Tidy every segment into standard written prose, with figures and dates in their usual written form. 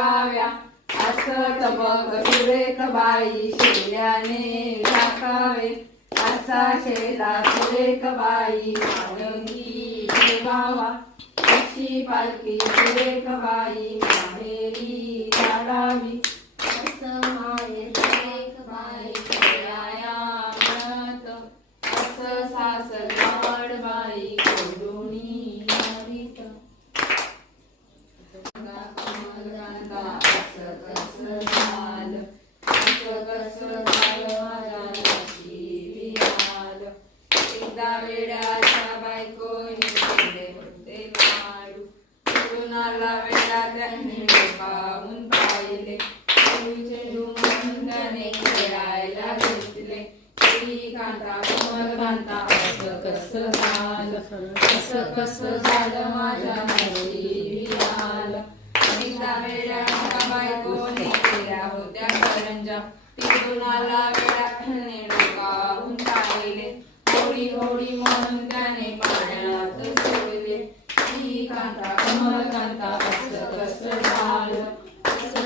ठेवाव्या असत बघ सुरेख बाई शेल्याने राखावे असा शेला सुरेख बाई मालकी ठेवावा अशी पालखी सुरेख बाई माहेरी काढावी असं माहेर सुरेख बाई खेळाया म्हणत असं सासर बाई कोडोनी नवीत असं कसं झालं माझ्या नशिबी आलं एकदा वेड्याच्या बायकोने केले होते लाडू कुणाला वेडा त्याने पाहून पाहिले चेंडू म्हणून त्याने खेळायला घेतले कांता कमल कांता असं कसं झालं माझ्या नशिबी आलं एकदा वेड्याच्या बायकोने केल्या होत्या करंजा तिरुणाला वेड्याने डोकावून पाहिले होडी होडी म्हणून त्याने पाण्यात सोडले ही कांता कमल कांता असं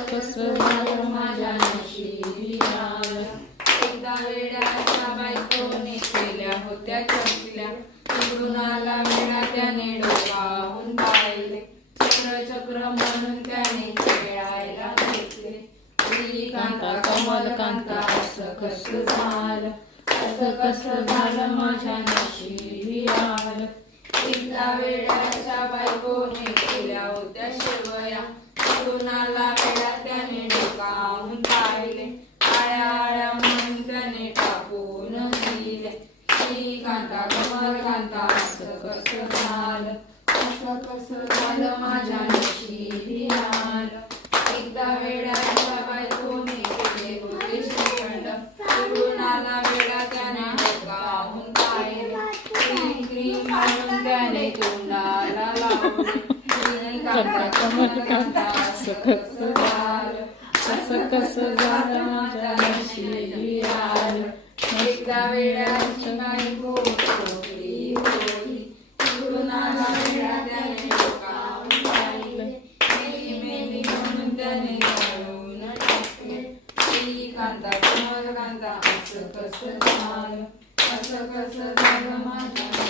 कसं झालं माझ्या नशिबी आलं एकदा वेड्याच्या बायकोने केल्या होत्या चपल्या तिरुणाला वेडा त्याने डोकावून पाहिले चक्र चक्र म्हणून त्याने खेळायला घेतले कांता कमल कांता असं कसं झालं माझ्या नशिबी आलं एकदा वेड्याच्या बायकोने केल्या होत्या शेवया कुणाला वेडा त्याने डोकावून पाहिले आळ्या आळ्या म्हणून त्याने टाकून दिले कांता कमल कांता असं कसं झालं माझ्या नशिबी आलं एकदा वेड्याच्या बायकोने केले होते श्रीखंड कुणाला वेडा त्याने डोकावून पाहिले क्रीम म्हणून त्याने तोंडाला लावले कांता कमल कांता असं कसं झालं माझ्या नशिबी आलं एकदा वेड्याची बायको चोरली होती कुणाला वेडा त्याने डोकावून पाहिले मेली म्हणून त्याने जाळून टाकले कांता कमल कांता असं कसं झालं माझ्या